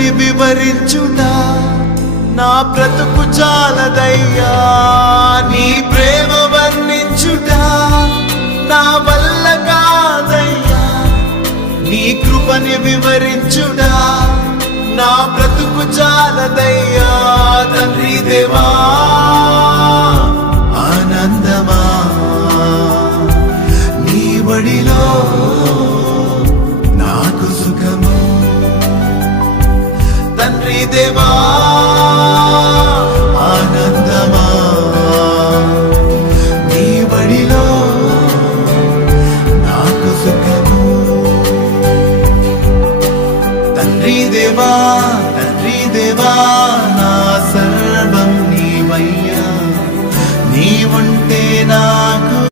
కృపని వివరించుట నా బ్రతుకు చాలదయ్యా నీ ప్రేమ వర్ణించుట నా వల్ల కాదయ్యా నీ కృపని వివరించుట నా బ్రతుకు చాలదయ్యా